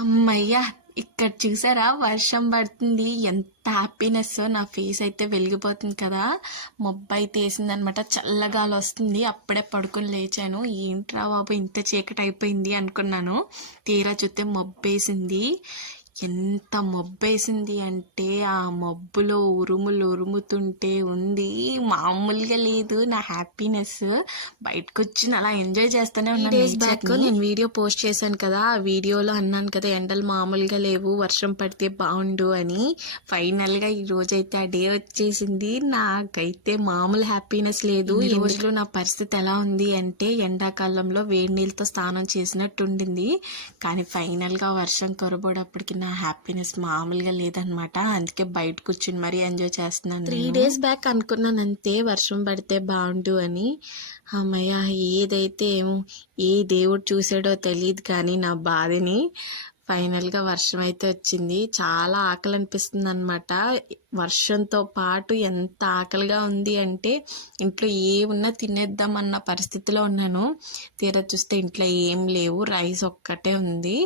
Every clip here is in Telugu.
అమ్మయ్య! ఇక్కడ చూసారా వర్షం పడుతుంది. ఎంత హ్యాపీనెస్, నా ఫేస్ అయితే వెలిగిపోతుంది కదా. మబ్బైతే వేసిందనమాట, చల్లగాలి వస్తుంది. అప్పుడే పడుకొని లేచాను. ఏంట్రా బాబు ఇంత చీకటి అయిపోయింది అనుకున్నాను. తీరా చూస్తే మబ్బేసింది. ఎంత మబ్బేసింది అంటే ఆ మబ్బులో ఉరుములు ఉరుముతుంటే ఉంది, మామూలుగా లేదు నా హ్యాపీనెస్. బయటకు వచ్చి అలా ఎంజాయ్ చేస్తూనే ఉన్నాను. నేను వీడియో పోస్ట్ చేశాను కదా, ఆ వీడియోలో అన్నాను కదా ఎండలు మామూలుగా లేవు, వర్షం పడితే బాగుండు అని. ఫైనల్గా ఈ రోజైతే ఆ డే వచ్చేసింది. నాకైతే మామూలు హ్యాపీనెస్ లేదు. ఈ రోజులో నా పరిస్థితి ఎలా ఉంది అంటే ఎండాకాలంలో వేడి నీళ్ళతో స్నానం చేసినట్టు ఉండింది. కానీ ఫైనల్గా వర్షం కురబోడప్పటికి నా హ్యాపీనెస్ మామూలుగా లేదనమాట. అందుకే బయట కూర్చుని మరీ ఎంజాయ్ చేస్తున్నాను. 3 days బ్యాక్ అనుకున్నాను అంతే వర్షం పడితే బాగుండు అని. అమ్మయ్య, ఏదైతే ఏమో ఏ దేవుడు చూసాడో తెలియదు కానీ నా బాధని. ఫైనల్గా వర్షం అయితే వచ్చింది. చాలా ఆకలి అనిపిస్తుంది అనమాట. వర్షంతో పాటు ఎంత ఆకలిగా ఉంది అంటే ఇంట్లో ఏమున్నా తినేద్దాం అన్న పరిస్థితిలో ఉన్నాను. తీరా చూస్తే ఇంట్లో ఏం లేవు, రైస్ ఒక్కటే ఉంది.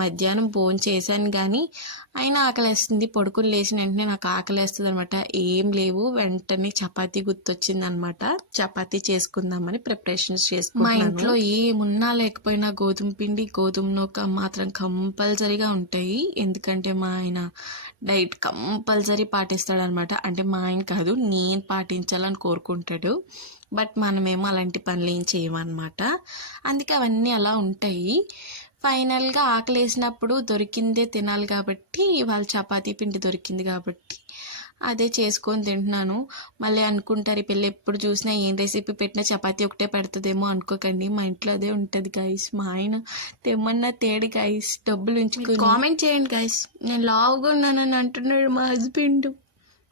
మధ్యాహ్నం భోజనం చేశాను కానీ అయినా ఆకలేస్తుంది. పడుకుని లేచిన వెంటనే నాకు ఆకలేస్తుంది అనమాట. ఏం లేవు. వెంటనే చపాతీ గుర్తొచ్చింది అనమాట. చపాతీ చేసుకుందామని ప్రిపరేషన్స్ చేసుకున్నాను. మా ఇంట్లో ఏమున్నా లేకపోయినా గోధుమ పిండి, గోధుమ నూక మాత్రం కంపల్సరీగా ఉంటాయి. ఎందుకంటే మా ఆయన డైట్ కంపల్సరీ పాటిస్తాడు అనమాట. అంటే మా ఆయన కాదు, నేను పాటించాలని కోరుకుంటాడు. బట్ మనమేమో అలాంటి పనులు ఏం చేయమన్నమాట. అందుకే అవన్నీ అలా ఉంటాయి. ఫైనల్గా ఆకలి వేసినప్పుడు దొరికిందే తినాలి కాబట్టి వాళ్ళ చపాతీ పిండి దొరికింది కాబట్టి అదే చేసుకొని తింటున్నాను. మళ్ళీ అనుకుంటారు ఈ పిల్ల ఎప్పుడు చూసినా ఏం రెసిపీ పెట్టినా చపాతీ ఒకటే పెడుతుందేమో అనుకోకండి. మా ఇంట్లో అదే ఉంటుంది గైస్. మా ఆయన తెమ్మన్నా తేడు గైస్, డబ్బులు ఉంచుకొని. కామెంట్ చేయండి గైస్, నేను లావుగా ఉన్నానని అంటున్నాడు మా హస్బెండ్.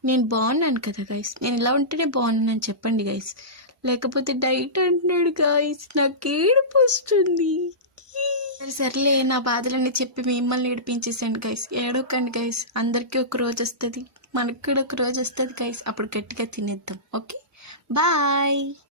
నేను బాగున్నాను కదా గైస్, నేను ఇలా ఉంటేనే బాగున్నానని చెప్పండి గైస్. లేకపోతే డైట్ అంటున్నాడు గైస్, నాకు ఏడుపు వస్తుంది. సర్లే, నా బాధలన్నీ చెప్పి మిమ్మల్ని ఏడిపించేసాను గైస్. ఏడవకండి గైస్, అందరికీ ఒక రోజు వస్తుంది, మనకు కూడా ఒక రోజు వస్తుంది గైస్. అప్పుడు గట్టిగా తినేద్దాం. Okay, bye.